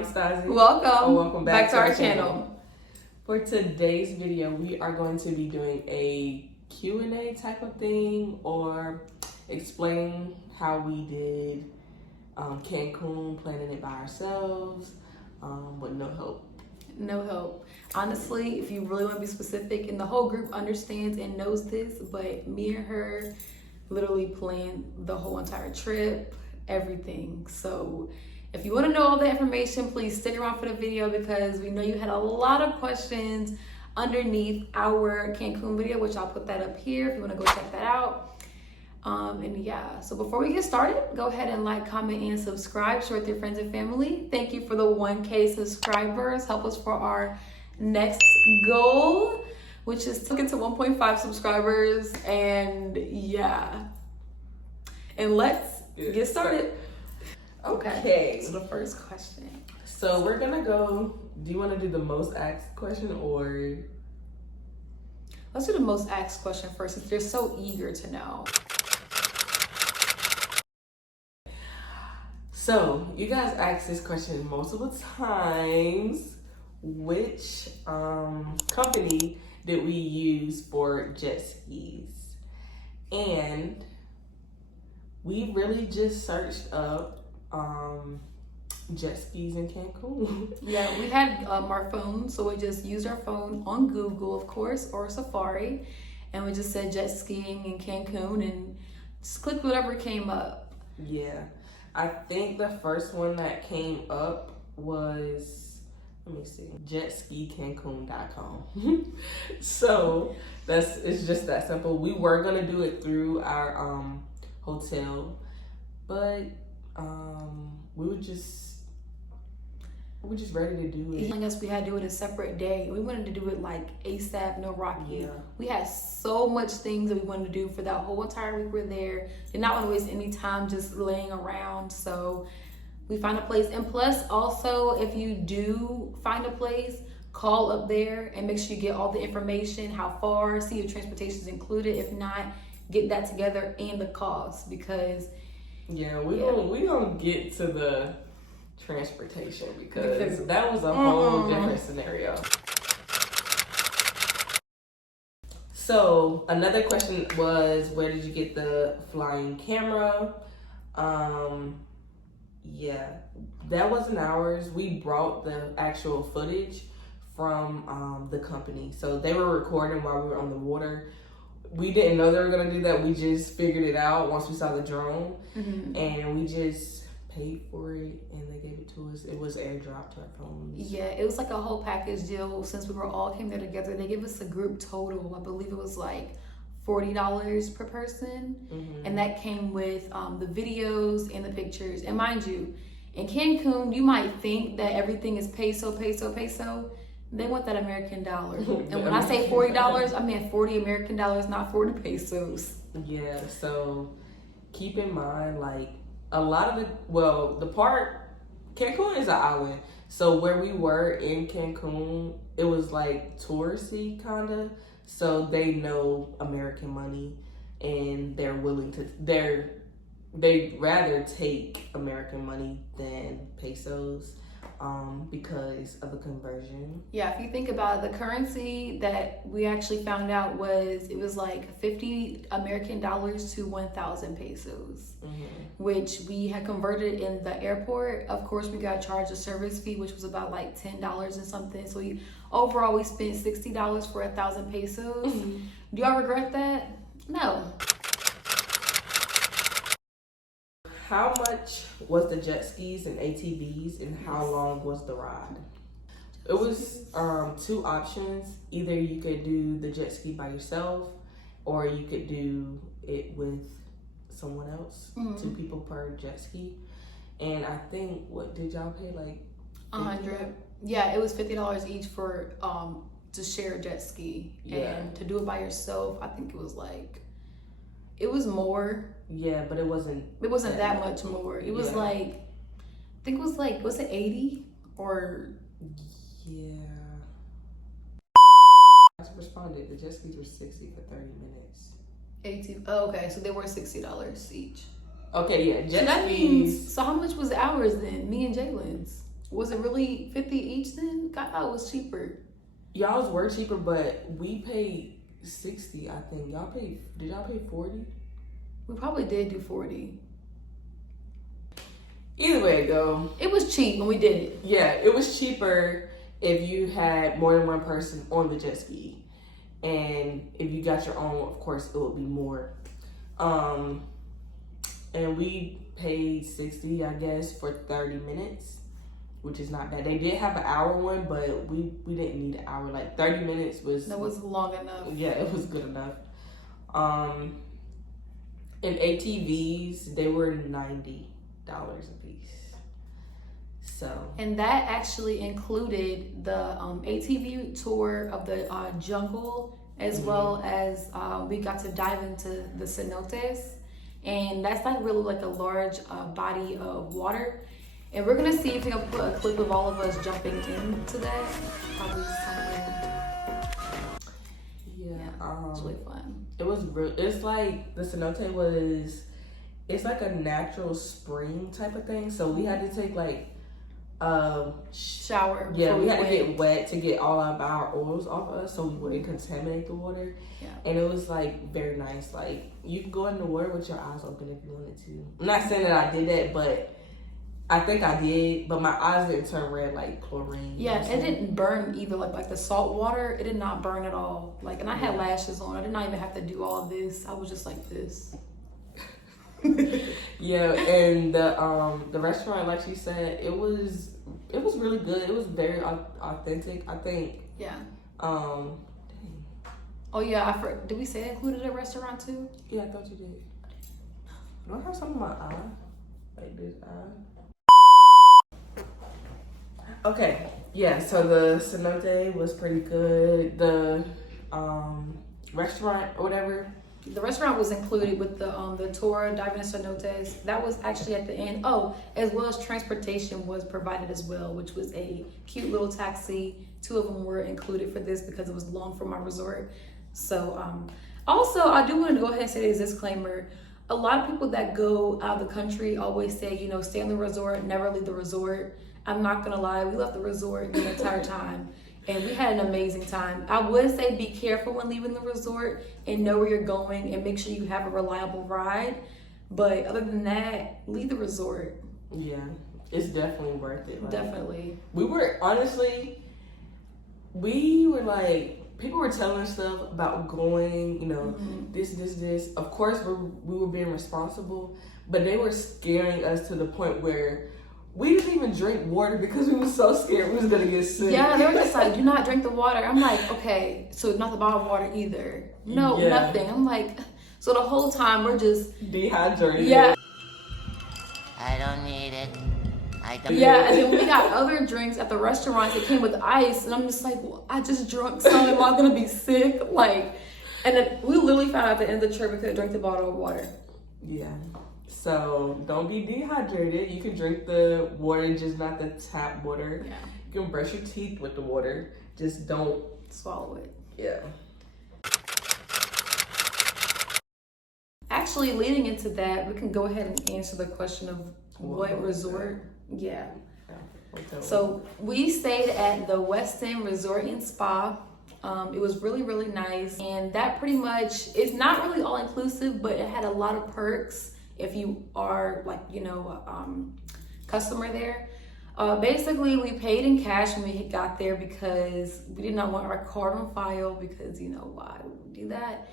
I'm Stazzi. Welcome. Welcome back to our channel. For today's video, we are going to be doing a Q&A type of thing, or explain how we did Cancun, planning it by ourselves, with no help. No help. Honestly, if you really want to be specific, and the whole group understands and knows this, but me and her literally planned the whole entire trip, everything. So if you want to know all the information, please stick around for the video, because we know you had a lot of questions underneath our Cancun video, which I'll put that up here if you want to go check that out. And yeah, so before we get started, go ahead and like, comment, and subscribe. Share with your friends and family. Thank you for the 1K subscribers. Help us for our next goal, which is to get to 1.5 subscribers. And yeah, and let's get started. Okay. So the first question. So we're gonna go. Do you want to do the most asked question, or Let's do the most asked question first, since they're so eager to know. So you guys asked this question multiple times. Which company did we use for jet skis? And we really just searched up jet skis in Cancun. Yeah, we had our phones, so we just used our phone on Google, of course, or Safari, and we just said jet skiing in Cancun and just clicked whatever came up. Yeah, I think the first one that came up was, let me see, jetskicancun.com. So it's just that simple. We were gonna do it through our hotel, but we were just ready to do it. I guess we had to do it a separate day. We wanted to do it like ASAP, no Rocky. Yeah. We had so much things that we wanted to do for that whole entire week we're there. Did not want to waste any time just laying around. So we found a place. And plus, also, if you do find a place, call up there and make sure you get all the information, how far, see if transportation is included. If not, get that together and the cost, because we gonna get to the transportation because that was a whole different scenario. So another question was, where did you get the flying camera? Yeah, that wasn't ours. We brought the actual footage from the company, so they were recording while we were on the water. We didn't know they were gonna do that. We just figured it out once we saw the drone, and we just paid for it, and they gave it to us. It was airdropped to our phones. Yeah, it was like a whole package deal. Since we were all came there together, they gave us a group total. I believe it was like $40 per person, and that came with the videos and the pictures. And mind you, in Cancun, you might think that everything is peso. They want that American dollar. And when I say $40, I mean 40 American dollars, not 40 pesos. Yeah, so keep in mind, like, a lot of the part, Cancun is an island. So where we were in Cancun, it was like touristy kinda. So they know American money, and they're willing to, they'd rather take American money than pesos. Because of the conversion. Yeah, if you think about it, the currency that we actually found out it was like 50 American dollars to 1,000 pesos, which we had converted in the airport. Of course, we got charged a service fee, which was about like $10 and something. So overall, we spent $60 for 1,000 pesos. Do y'all regret that? No. How much was the jet skis and ATVs, and how long was the ride? It was two options. Either you could do the jet ski by yourself, or you could do it with someone else. 2 people per jet ski. And I think, what did y'all pay, like 100? Yeah, it was $50 each for to share a jet ski. Yeah. And to do it by yourself, I think it was more. Yeah, but it wasn't that much more. It was like, I think it was like, was it 80 or? Yeah. I responded. The jet skis were 60 for 30 minutes. 80. Oh, okay. So they were $60 each. Okay, yeah. So that means, so how much was ours then? Me and Jalen's. Was it really 50 each then? I thought it was cheaper. Y'all's were cheaper, but we paid 60, I think. Did y'all pay 40? We probably did do 40. Either way it go. It was cheap when we did it. Yeah, it was cheaper if you had more than one person on the jet ski. And if you got your own, of course, it would be more. And we paid 60, I guess, for 30 minutes, which is not bad. They did have an hour one, but we didn't need an hour. Like 30 minutes was... That was long enough. Yeah, it was good enough. And ATVs, they were $90 a piece. So... And that actually included the ATV tour of the jungle, as well as we got to dive into the cenotes. And that's like really like a large body of water. And we're gonna see if we can put a clip of all of us jumping into that. Probably somewhere. Yeah, it's really fun. It was real. It's like the cenote was. It's like a natural spring type of thing. So we had to take like shower. Yeah, we had to get wet to get all of our oils off us, so we wouldn't contaminate the water. Yeah. And it was like very nice. Like you can go in the water with your eyes open if you wanted to. I'm not saying that I did that, but I think I did. But my eyes didn't turn red like chlorine. Yeah, it didn't burn either. Like the salt water, it did not burn at all. Like, and I had lashes on. I did not even have to do all of this. I was just like this. Yeah, and the restaurant, like she said, it was really good. It was very authentic, I think. Yeah. Dang. Oh yeah, did we say it included a restaurant too? Yeah, I thought you did. Do I have something in my eye? Like this eye? Okay, yeah, so the cenote was pretty good. The restaurant or whatever. The restaurant was included with the tour, diving in cenotes. That was actually at the end. Oh, as well as transportation was provided as well, which was a cute little taxi. 2 of them were included for this because it was long from our resort. So, also, I do want to go ahead and say this disclaimer. A lot of people that go out of the country always say, you know, stay in the resort, never leave the resort. I'm not gonna lie, we left the resort the entire time. And we had an amazing time. I would say be careful when leaving the resort and know where you're going and make sure you have a reliable ride. But other than that, leave the resort. Yeah, it's definitely worth it. Like, definitely. We were like, people were telling us stuff about going, you know, this. Of course, we were being responsible, but they were scaring us to the point where we didn't even drink water because we were so scared we was gonna get sick. Yeah, they were just like, do not drink the water. I'm like, okay, so not the bottled water either. No, nothing. I'm like, so the whole time we're just dehydrated. Yeah. I don't need it. I don't. Yeah, and then we got other drinks at the restaurant that came with ice, and I'm just like, well, I just drunk some. Am I gonna be sick? Like, and then we literally found out at the end of the trip we couldn't drink the bottle of water. Yeah. So don't be dehydrated. You can drink the water, just not the tap water. Yeah. You can brush your teeth with the water. Just don't swallow it. Yeah. Actually, leading into that, we can go ahead and answer the question of what resort. Yeah. So we stayed at the Westin Resort and Spa. It was really, really nice. And that pretty much, it's not really all inclusive, but it had a lot of perks if you are like, you know, customer there. Basically, we paid in cash when we got there because we did not want our card on file because, you know, why would we do that?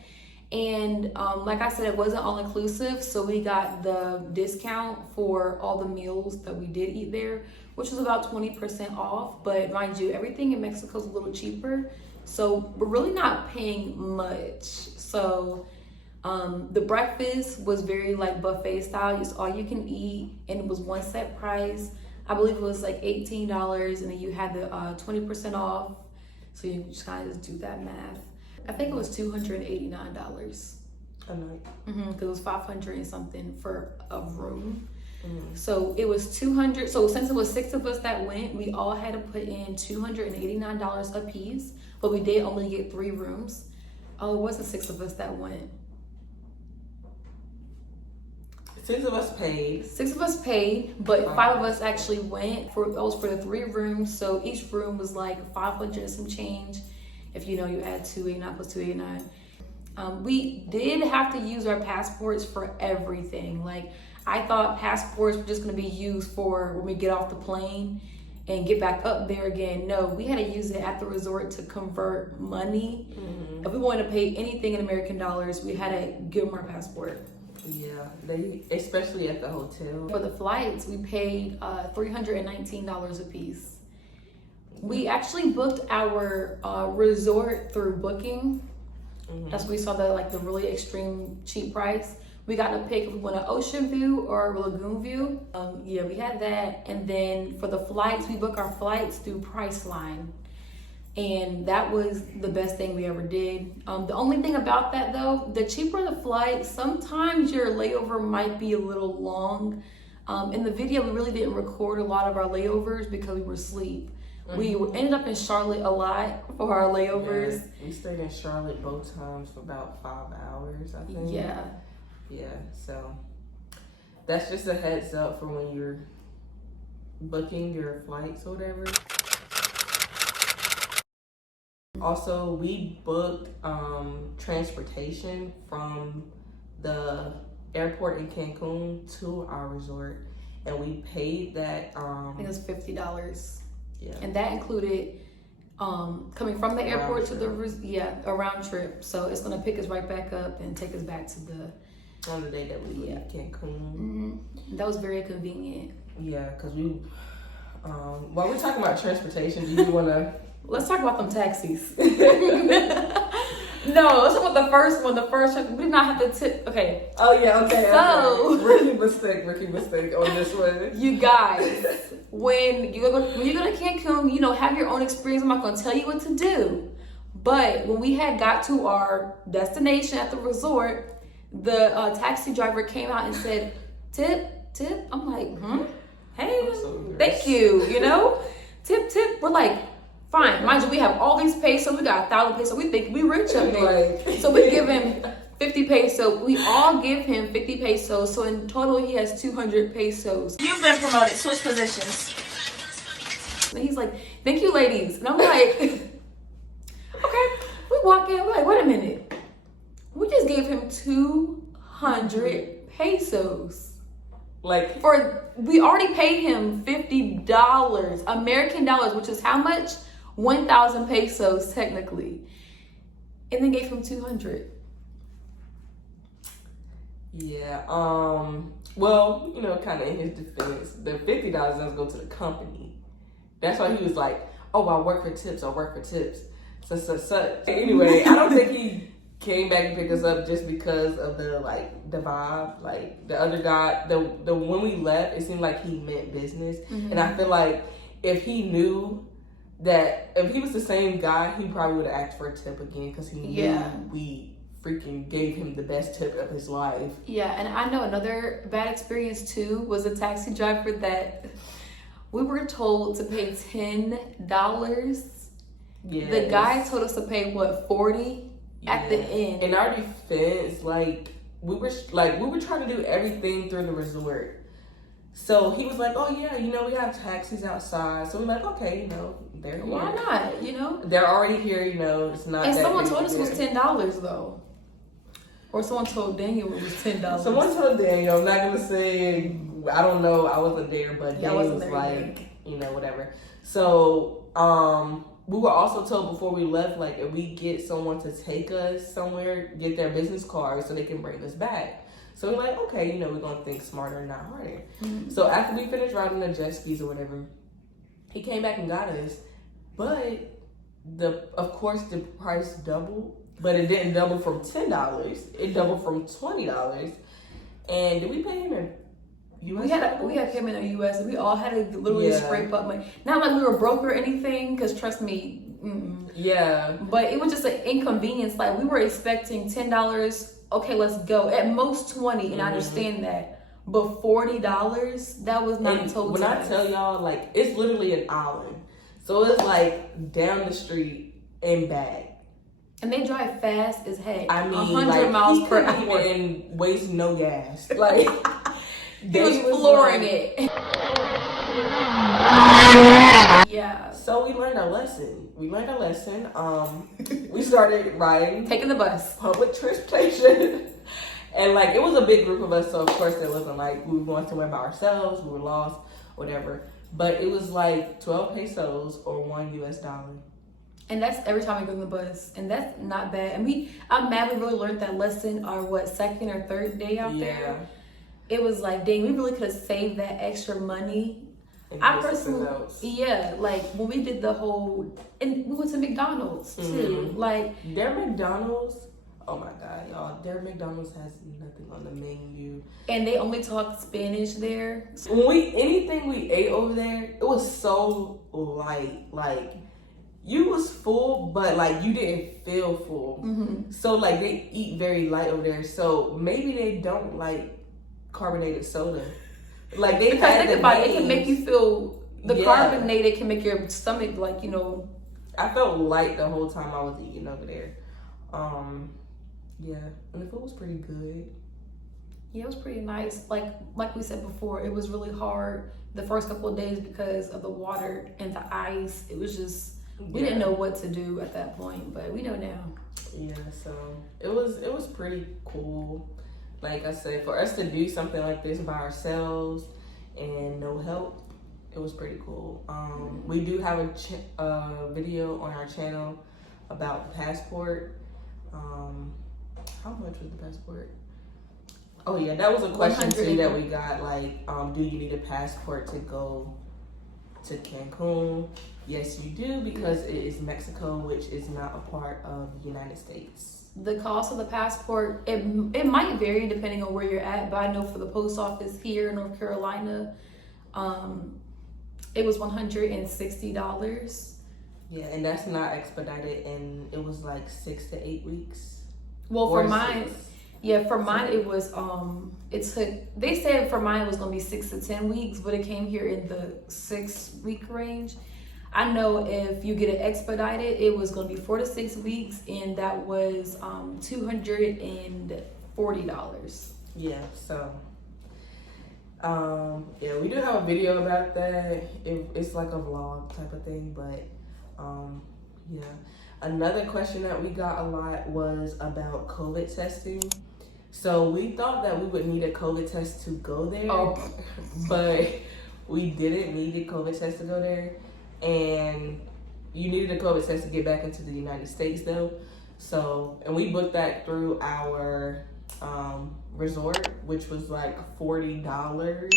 And like I said, it wasn't all inclusive, so we got the discount for all the meals that we did eat there, which was about 20% off. But mind you, everything in Mexico is a little cheaper, so we're really not paying much. So the breakfast was very like buffet style, just all you can eat, and it was one set price. I believe it was like $18, and then you had the 20% off, so you just kind of just do that math. I think it was $289 a night. Because it was $500 and something for a room. So it was $200. So since it was 6 of us that went, we all had to put in $289 a piece, but we did only get 3 rooms. Oh, it wasn't 6 of us that went. 6 of us paid. 6 of us paid, but 5 of us actually went. That was for the 3 rooms, so each room was like 500 and some change. If you add 289 plus 289. We did have to use our passports for everything. Like, I thought passports were just gonna be used for when we get off the plane and get back up there again. No, we had to use it at the resort to convert money. If we wanted to pay anything in American dollars, we had to give them our passport. Yeah, especially at the hotel. For the flights, we paid $319 a piece. We actually booked our resort through Booking. That's when we saw the really extreme cheap price. We got to pick if we want an ocean view or a lagoon view. Yeah, we had that. And then for the flights, we book our flights through Priceline. And that was the best thing we ever did. The only thing about that though, the cheaper the flight, sometimes your layover might be a little long. In the video, we really didn't record a lot of our layovers because we were asleep. We ended up in Charlotte a lot for our layovers. Yeah, we stayed in Charlotte both times for about 5 hours, I think. Yeah. Yeah, so that's just a heads up for when you're booking your flights or whatever. Also, we booked transportation from the airport in Cancun to our resort, and we paid that. I think it was $50. Yeah, and that included coming from the airport to the a round trip. So it's gonna pick us right back up and take us back to on the day that we leave Cancun. That was very convenient. Yeah, because we. While we're talking about transportation, do you want to? Let's talk about them taxis. No, let's talk about the first one. The first trip, we did not have to tip. Okay. Oh yeah. Okay. So rookie mistake on this one. You guys, when you go to Cancun, have your own experience. I'm not gonna tell you what to do. But when we had got to our destination at the resort, the taxi driver came out and said, "Tip." I'm like, hey, thank you. Tip. We're like, fine. Mind you, we have all these pesos. We got 1,000 pesos. We think we rich up there. So we give him 50 pesos. We all give him 50 pesos. So in total, he has 200 pesos. You've been promoted. Switch positions. And he's like, thank you, ladies. And I'm like, okay. We walk in. We're like, wait a minute. We just gave him 200 pesos. We already paid him $50 American dollars, which is how much? 1,000 pesos technically, and then gave him 200. Yeah. Well, kind of in his defense, the $50 doesn't go to the company. That's why he was like, "Oh, I work for tips. So. Anyway, I don't think he came back and picked us up just because of the vibe. Like the other guy, the when we left, it seemed like he meant business, and I feel like if he knew that if he was the same guy, he probably would have asked for a tip again because he knew we freaking gave him the best tip of his life. Yeah, and I know another bad experience too was a taxi driver that we were told to pay $10. Yes. The guy told us to pay $40 at the end. In our defense, we were trying to do everything through the resort. So he was like, "Oh yeah, we have taxis outside." So we're like, "Okay, they're here. Why not? They're already here. It's not." And that someone big told us it was deal. $10 though, or someone told Daniel it was $10. Someone told Daniel. I'm not gonna say. I don't know. I wasn't there, but Daniel was whatever. So we were also told before we left, if we get someone to take us somewhere, get their business card so they can bring us back. So we're like, okay, we're going to think smarter, not harder. So after we finished riding the jet skis or whatever, he came back and got us. But, of course, the price doubled. But it didn't double from $10. It doubled from $20. And did we pay him in US? We had him in the US. We all had to literally scrape up money. Not like we were broke or anything, because trust me. Yeah. But it was just an inconvenience. We were expecting $10. Okay, let's go. At most 20, and I understand that. But $40, that was not told when to us. I tell y'all, it's literally an island. So it's down the street and back. And they drive fast as heck. I mean, 100 miles per hour. And waste no gas. He was flooring it. Yeah. So we learned our lesson. We started riding, Taking the bus. public transportation. And like it was a big group of us, so of course it wasn't like we were going somewhere by ourselves, we were lost, whatever. But it was like 12 pesos or $1. And that's every time we go on the bus. And that's not bad. And I'm mad we really learned that lesson our second or third day out there. It was like, dang, we really could have saved that extra money. I personally, like when we did and we went to McDonald's too. Like their McDonald's, oh my God, y'all, their McDonald's has nothing on the menu. And they only talk Spanish there. Anything we ate over there, it was so light. Like, you was full, but like you didn't feel full. Mm-hmm. So like they eat very light over there. So maybe they don't like carbonated soda. Like they because think about it, it can make you feel carbonated can make your stomach like, I felt light the whole time I was eating over there. Yeah, and the food was pretty good. Yeah, it was pretty nice. Like we said before, it was really hard the first couple of days because of the water and the ice. It was just we didn't know what to do at that point, but we know now. Yeah, so it was pretty cool. Like I said, for us to do something like this by ourselves and no help, it was pretty cool. We do have a video on our channel about the passport. How much was the passport? Oh yeah, that was a question too that we got. Like, do you need a passport to go to Cancun? Yes, you do, because it is Mexico, which is not a part of the United States. The cost of the passport, it might vary depending on where you're at, but I know for the post office here in North Carolina, it was $160. Yeah, and that's not expedited, and it was like 6 to 8 weeks. Well, for mine, it was, they said for mine it was going to be 6 to 10 weeks, but it came here in the 6-week range. I know if you get it expedited, it was going to be 4 to 6 weeks, and that was $240. Yeah, so, we do have a video about that. It's like a vlog type of thing, but, yeah. Another question that we got a lot was about COVID testing. So we thought that we would need a COVID test to go there, but we didn't need a COVID test to go there. And you needed a COVID test to get back into the United States though. So, and we booked that through our resort, which was like $40.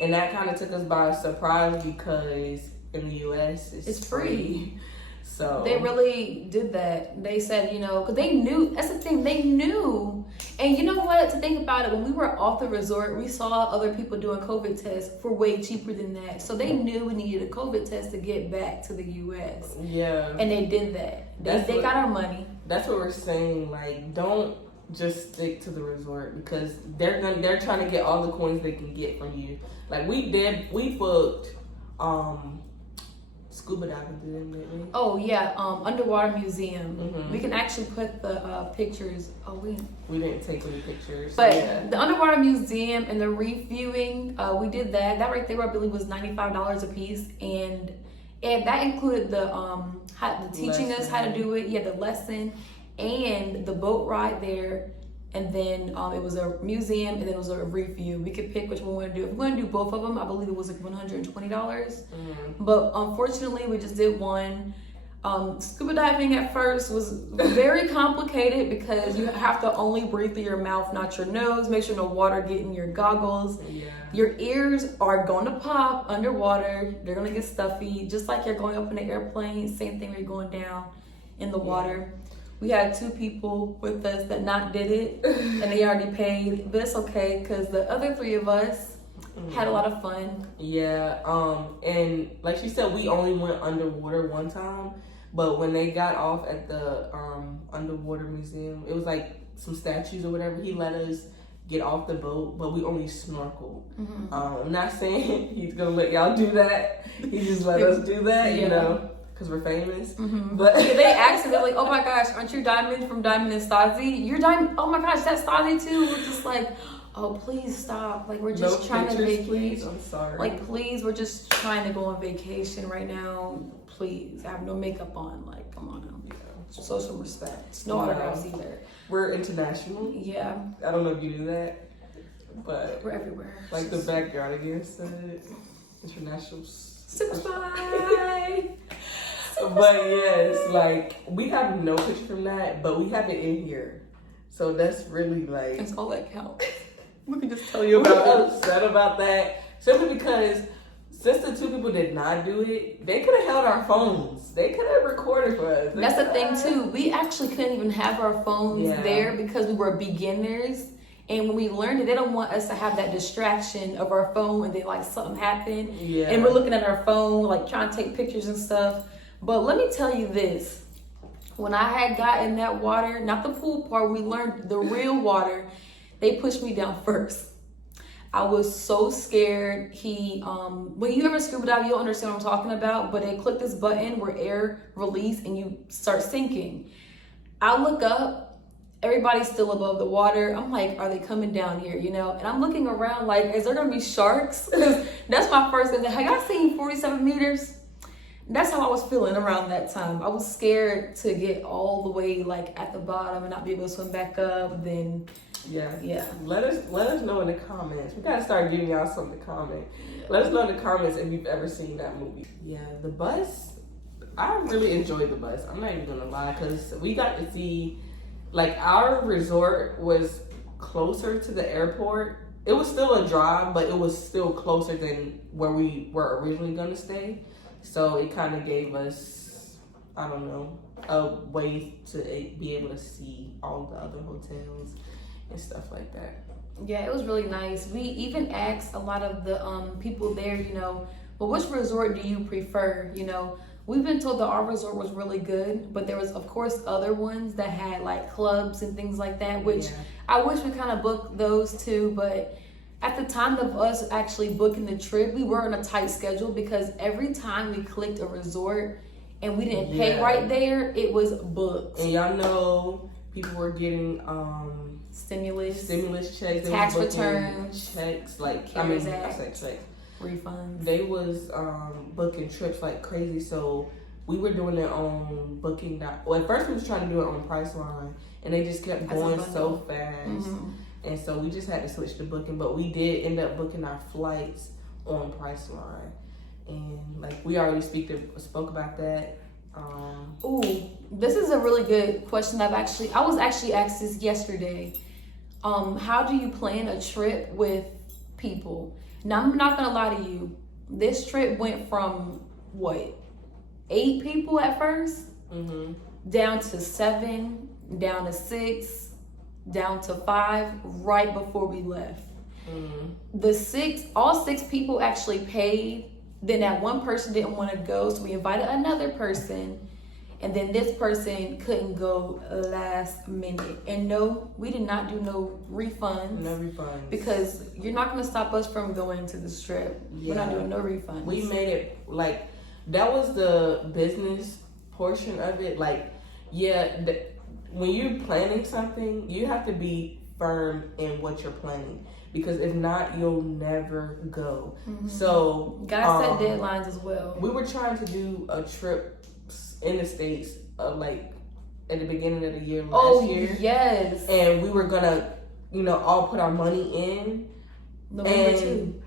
And that kind of took us by surprise because in the US it's free. So they really did that. They said, because they knew, that's the thing, they knew. And you know what, to think about it, when we were off the resort, we saw other people doing COVID tests for way cheaper than that. So they knew we needed a COVID test to get back to the US. Yeah. And they did that. They got our money. That's what we're saying. Like, don't just stick to the resort because they're trying to get all the coins they can get from you. Like we booked scuba diving through them, didn't we? Oh yeah, underwater museum. Mm-hmm. We can actually put the pictures. We didn't take any pictures, but the underwater museum and the reef viewing, we did that. That right there, I believe, was $95 a piece, and that included the teaching us how to do it. Yeah, the lesson and the boat ride there. And then it was a museum, and then it was a review. We could pick which one we want to do. If we want to do both of them, I believe it was like $120. Mm-hmm. But unfortunately, we just did one. Scuba diving at first was very complicated because you have to only breathe through your mouth, not your nose. Make sure no water get in your goggles. Yeah. Your ears are going to pop underwater. They're going to get stuffy, just like you're going up in an airplane. Same thing when you're going down in the water. We had 2 people with us that not did it, and they already paid, but it's okay because the other 3 of us had a lot of fun. Yeah, and like she said, we only went underwater one time, but when they got off at the underwater museum, it was like some statues or whatever. He let us get off the boat, but we only snorkeled. Mm-hmm. I'm not saying he's gonna let y'all do that. He just let us do that, you know. Because we're famous. Mm-hmm. But they asked, they're like, oh my gosh, aren't you Diamond from Diamond and Stazzi? You're Diamond, oh my gosh, that's Stazzi too. We're just like, oh, please stop. Like, we're No just trying to pictures, vacation. please. I'm sorry. Like, please, we're just trying to go on vacation right now. Please, I have no makeup on. Like, come on now. Yeah. Show some respect. No Wow. autographs either. We're international. Yeah, I don't know if you knew that, but we're everywhere. like the backyard again said, international. Super spy. But yes, like we have no picture from that, but we have it in here. So that's really like That's all that counts. we can just tell you about upset about that simply because since the two people did not do it, they could have held our phones. They could have recorded for us. That's the thing too. We actually couldn't even have our phones Yeah. there because we were beginners. And when we learned it, they don't want us to have that distraction of our phone and then like something happened. Yeah. And we're looking at our phone, like trying to take pictures and stuff. But let me tell you this. When I had got in that water, not the pool part, we learned the real water, they pushed me down first. I was so scared. When you ever scuba dive, you'll understand what I'm talking about, but they click this button where air release and you start sinking. I look up, everybody's still above the water. I'm like, are they coming down here, you know? And I'm looking around like, is there gonna be sharks? That's my first thing. Have y'all seen 47 meters? That's how I was feeling around that time. I was scared to get all the way like at the bottom and not be able to swim back up. Then yeah. Let us know in the comments. We gotta start giving y'all something to comment. Let us know in the comments if you've ever seen that movie. Yeah, the bus. I really enjoyed the bus. I'm not even gonna lie, because we got to see, like, our resort was closer to the airport. It was still a drive, but it was still closer than where we were originally gonna stay. So it kind of gave us, I don't know, a way to be able to see all the other hotels and stuff like that. Yeah, it was really nice. We even asked a lot of the people there, you know, well, which resort do you prefer? You know, we've been told that our resort was really good, but there was, of course, other ones that had like clubs and things like that, which I wish we kind of booked those too, but at the time of us actually booking the trip, we were on a tight schedule because every time we clicked a resort and we didn't pay right there, it was booked. And y'all know people were getting stimulus checks, tax they was booking returns, checks, like CARES I Act. said checks, refunds. They was booking trips like crazy, so we were doing it on Booking. Well, at first we was trying to do it on Priceline, and they just kept going so fast, and so we just had to switch to Booking. But we did end up booking our flights on Priceline, and like we already spoke about that. Ooh, this is a really good question. I was actually asked this yesterday. How do you plan a trip with people? Now, I'm not gonna lie to you. This trip went from 8 people at first, down to 7, down to 6, down to 5, right before we left. All 6 people actually paid. Then that one person didn't want to go, so we invited another person, and then this person couldn't go last minute. And no, we did not do no refunds. No refunds. Because you're not going to stop us from going to this trip. We're not doing no refunds. We made it, like, that was the business portion of it. Like, when you're planning something, you have to be firm in what you're planning. Because if not, you'll never go. So gotta set deadlines as well. We were trying to do a trip in the States, like at the beginning of the year last year. Yes. And we were gonna, all put our money in. November 2.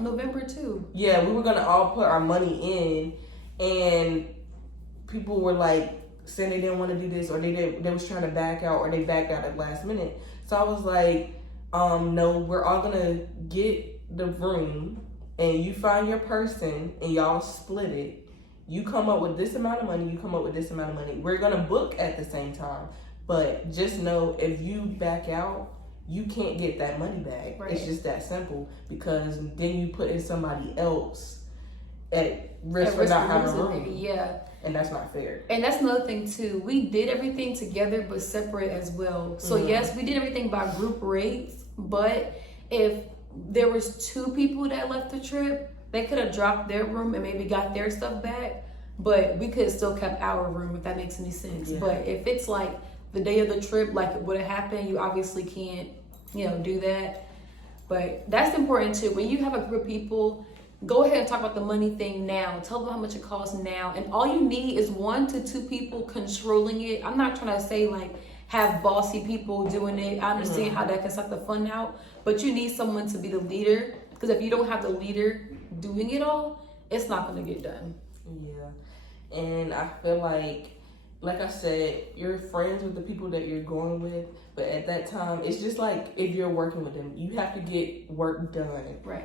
November 2. Yeah, we were gonna all put our money in, and people were like saying they didn't want to do this, or they was trying to back out, or they backed out at the last minute. So I was like, no, we're all gonna get the room, and you find your person, and y'all split it. You come up with this amount of money, you come up with this amount of money. We're gonna book at the same time, but just know if you back out, you can't get that money back. Right. It's just that simple, because then you put in somebody else at risk for not having room. Yeah. And that's not fair. And that's another thing too. We did everything together but separate as well. So yes, we did everything by group rates, but if there was 2 people that left the trip, they could have dropped their room and maybe got their stuff back, but we could have still kept our room, if that makes any sense. Yeah. But if it's like the day of the trip, like it would have happened, you obviously can't do that. But that's important too. When you have a group of people, go ahead and talk about the money thing now. Tell them how much it costs now. And all you need is 1 to 2 people controlling it. I'm not trying to say like have bossy people doing it. I understand how that can suck the fun out, but you need someone to be the leader, because if you don't have the leader doing it all, it's not going to get done. Yeah. And I feel like I said, you're friends with the people that you're going with, but at that time, it's just like if you're working with them, you have to get work done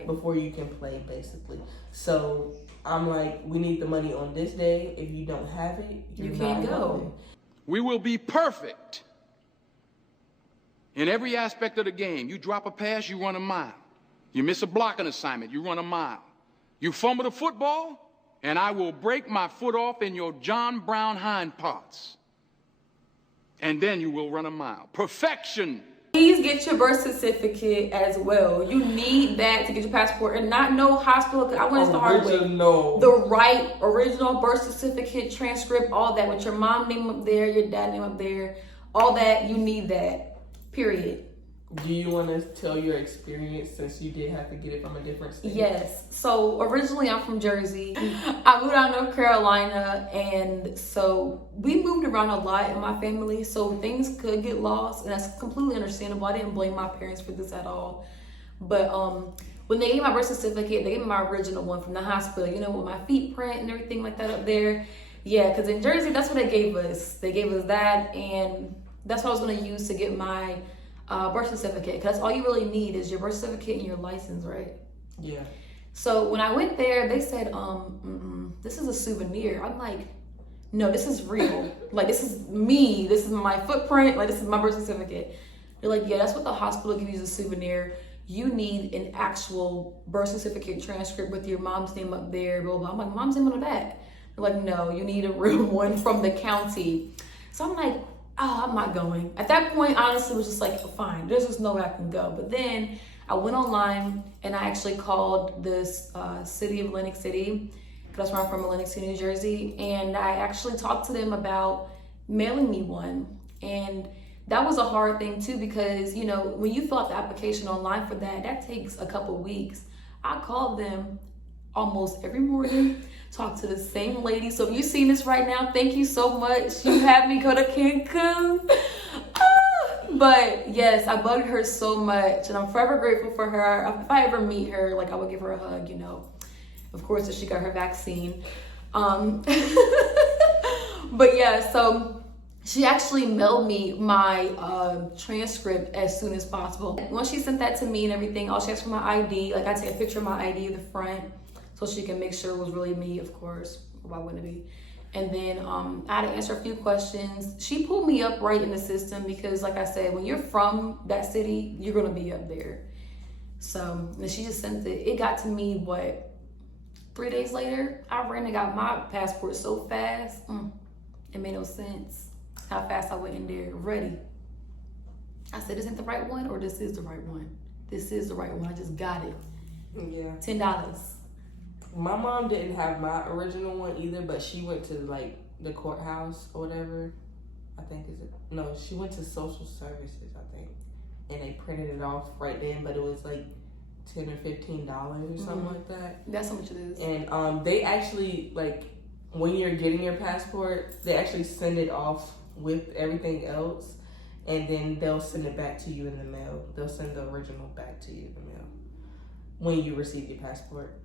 before you can play, basically. So I'm like, we need the money on this day. If you don't have it, you can't go. We will be perfect in every aspect of the game. You drop a pass, you run a mile. You miss a blocking assignment, you run a mile. You fumble the football, and I will break my foot off in your John Brown hind parts. And then you will run a mile. Perfection. Please get your birth certificate as well. You need that to get your passport, and not no hospital. I want to start with the right original birth certificate, transcript, all that with your mom name up there, your dad name up there, all that. You need that. Period. Do you want to tell your experience, since you did have to get it from a different state? Yes. So originally I'm from Jersey. I moved out of North Carolina, and so we moved around a lot in my family, so things could get lost, and that's completely understandable. I didn't blame my parents for this at all. But when they gave me my birth certificate, they gave me my original one from the hospital, with my feet print and everything like that up there. Yeah, because in Jersey, that's what they gave us. They gave us that, and that's what I was going to use to get my birth certificate, because that's all you really need is your birth certificate and your license, right? Yeah. So when I went there, they said, this is a souvenir. I'm like, no, this is real. Like, this is me. This is my footprint. Like, this is my birth certificate. They're like, yeah, that's what the hospital gives you as a souvenir. You need an actual birth certificate transcript with your mom's name up there, blah, blah. I'm like, mom's name on the back. They're like, no, you need a real one from the county. So I'm like, oh, I'm not going. At that point, honestly, it was just like, fine, there's just no way I can go. But then I went online and I actually called this city of Atlantic City, because that's where I'm from, Atlantic City, New Jersey. And I actually talked to them about mailing me one. And that was a hard thing too, because, when you fill out the application online for that, that takes a couple weeks. I called them almost every morning, talk to the same lady. So if you're seeing this right now, thank you so much. You had me go to Cancun. But yes, I bugged her so much, and I'm forever grateful for her. If I ever meet her, I would give her a hug, Of course, if she got her vaccine. But yeah, so she actually mailed me my transcript as soon as possible. Once she sent that to me and everything, all she asked for my ID. I take a picture of my ID in the front, so she can make sure it was really me, of course. Why wouldn't it be? And then I had to answer a few questions. She pulled me up right in the system, because like I said, when you're from that city, you're gonna be up there. So and she just sent it. It got to me, 3 days later? I ran and got my passport so fast. It made no sense how fast I went in there, ready. I said, this ain't the right one, or this is the right one? This is the right one. I just got it. Yeah. $10. My mom didn't have my original one either, but she went to the courthouse or whatever. She went to social services, I think, and they printed it off right then. But it was $10 or $15 or something like that. That's how much it is. And they actually when you're getting your passport, they actually send it off with everything else, and then they'll send it back to you in the mail. They'll send the original back to you in the mail when you receive your passport.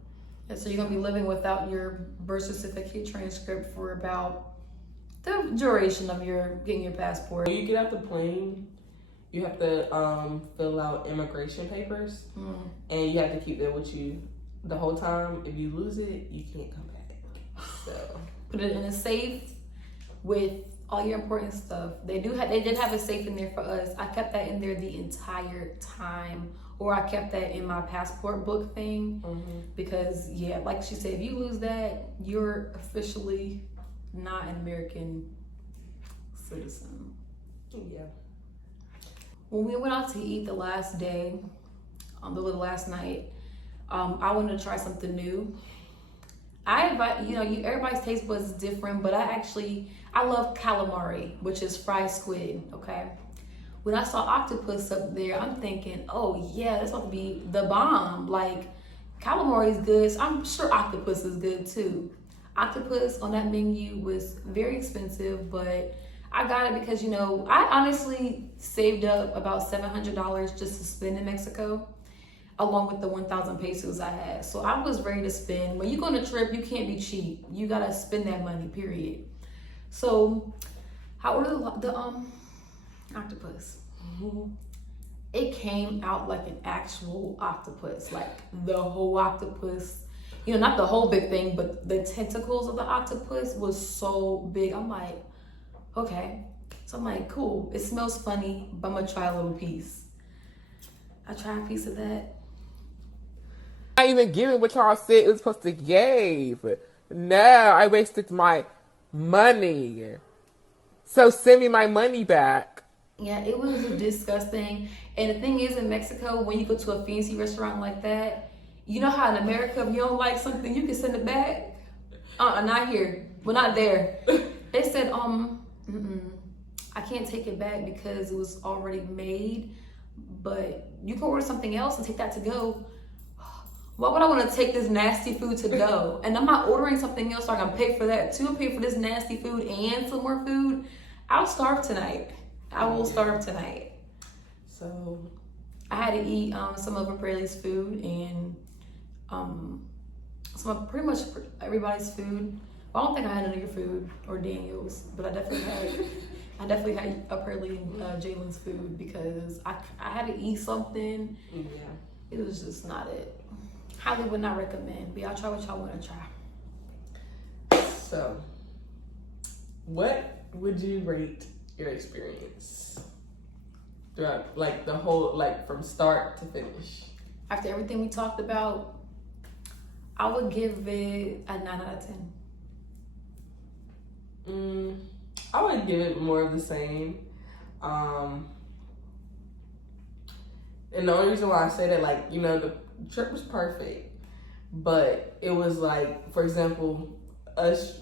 And so you're gonna be living without your birth certificate transcript for about the duration of getting your passport. When you get off the plane, you have to fill out immigration papers, and you have to keep that with you the whole time. If you lose it, you can't come back. So put it in a safe with all your important stuff. They did have a safe in there for us. I kept that in there the entire time. Or I kept that in my passport book thing, because like she said, if you lose that, you're officially not an American citizen. Yeah. When we went out to eat the last day, the last night, I wanted to try something new. Everybody's taste buds is different, but I love calamari, which is fried squid. Okay. when I saw octopus up there, I'm thinking, oh yeah, that's about to be the bomb. Like, calamari is good, so I'm sure octopus is good too. Octopus on that menu was very expensive, but I got it because, you know, I honestly saved up about $700 just to spend in Mexico, along with the 1,000 pesos I had. So I was ready to spend. When you go on a trip, you can't be cheap. You gotta spend that money, period. So I ordered the octopus. It came out like an actual octopus, like the whole octopus. You know, not the whole big thing, but the tentacles of the octopus was so big. I'm like, okay. So I'm like, cool. It smells funny, but I'm gonna try a little piece. I tried a piece of that. Not even giving what y'all said it was supposed to give. No, I wasted my money. So send me my money back. Yeah, it was disgusting. And the thing is, in Mexico, when you go to a fancy restaurant like that, you know how in America, if you don't like something, you can send it back? Not here. We're not there. They said, I can't take it back because it was already made, but you can order something else and take that to go. Why would I want to take this nasty food to go? And I'm not ordering something else so I can pay for that too, pay for this nasty food and some more food. I'll starve tonight. I will starve tonight. So I had to eat some of Aprili's food and some of pretty much everybody's food. I don't think I had none of your food or Daniel's, but I definitely had Aprili and Jalen's food because I had to eat something. yeah. It was just not it. Highly would not recommend, but y'all try what y'all want to try. So, what would you rate your experience throughout, like the whole, like from start to finish? After everything we talked about, I would give it a 9 out of 10. I would give it more of the same. And the only reason why I say that, like, you know, the trip was perfect, but it was like, for example, us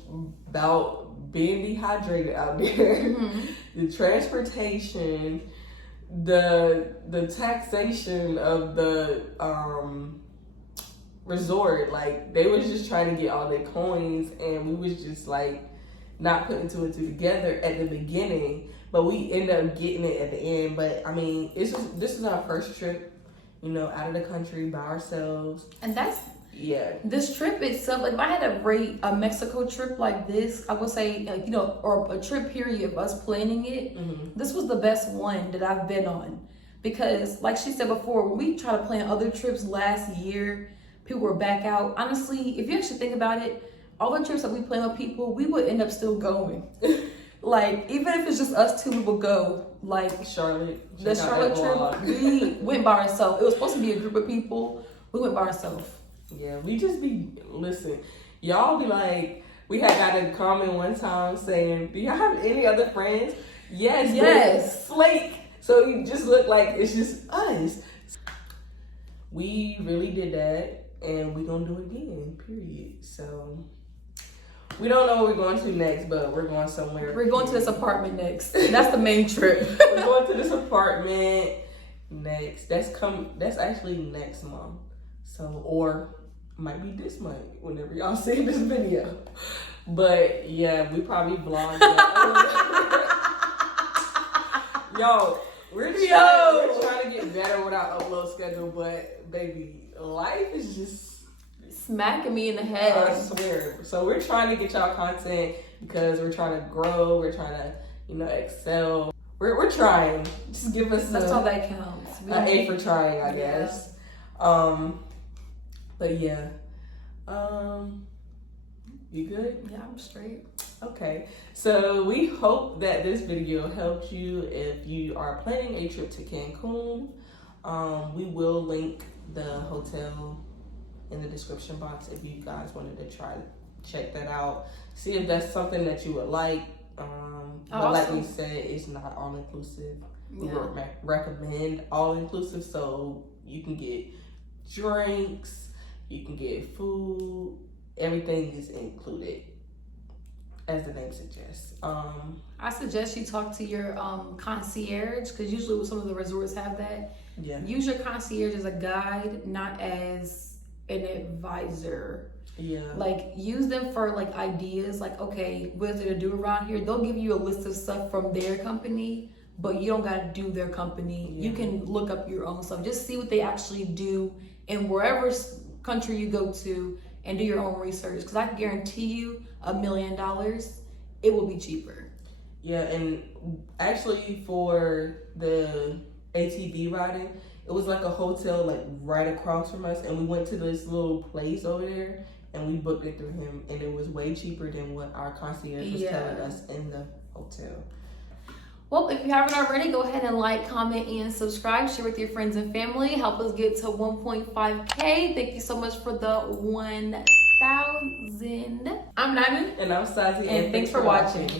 about being dehydrated out there, the transportation, the taxation of the resort, like they was just trying to get all their coins, and we was just like not putting two and two together at the beginning, but we ended up getting it at the end. But I mean, this is our first trip, you know, out of the country by ourselves. And that's, yeah. this trip itself, like if I had to rate a Mexico trip like this, I would say, like, you know, or a trip period of us planning it, this was the best one that I've been on. Because like she said before, when we tried to plan other trips last year, people were back out. Honestly, if you actually think about it, all the trips that we plan with people, we would end up still going. Like, even if it's just us two, we would go. Like Charlotte. The Charlotte trip, we went by ourselves. It was supposed to be a group of people. We went by ourselves. Yeah, we just listen, y'all be like, we had got a comment one time saying, do y'all have any other friends? Yes. Flake. So you just look like it's just us. We really did that, and we gonna do it again, period. So we don't know where we're going to next, but we're going somewhere. We're going to this apartment next. That's the main trip. We're going to this apartment next. That's actually next month. So, or might be this month whenever y'all see this video. But yeah, we probably vlog. Yo, we're trying to get better with our upload schedule, but baby, life is just smacking me in the head. I swear. So we're trying to get y'all content because we're trying to grow. We're trying to, you know, excel. We're trying. Just give us that's all that counts. An A for trying, I guess. But yeah. You good? Yeah, I'm straight. Okay. So we hope that this video helped you if you are planning a trip to Cancun. We will link the hotel in the description box if you guys wanted to try to check that out. See if that's something that you would like. But like we said, it's not all inclusive. We would recommend all inclusive, so you can get drinks, you can get food, everything is included. as the name suggests. I suggest you talk to your concierge, because usually some of the resorts have that. Yeah. Use your concierge as a guide, not as an advisor. Yeah. Like, use them for like ideas, like, okay, what's there to do around here? They'll give you a list of stuff from their company, but you don't gotta do their company. Yeah. You can look up your own stuff. Just see what they actually do in wherever country you go to, and do your own research. Because I can guarantee you $1 million, it will be cheaper. Yeah, and actually for the ATV riding, it was like a hotel like right across from us, and we went to this little place over there, and we booked it through him, and it was way cheaper than what our concierge was telling us in the hotel. Well, if you haven't already, go ahead and like, comment, and subscribe. Share with your friends and family. Help us get to 1.5K. Thank you so much for the 1,000. I'm Diamond. And I'm Stazzi, And thanks for watching.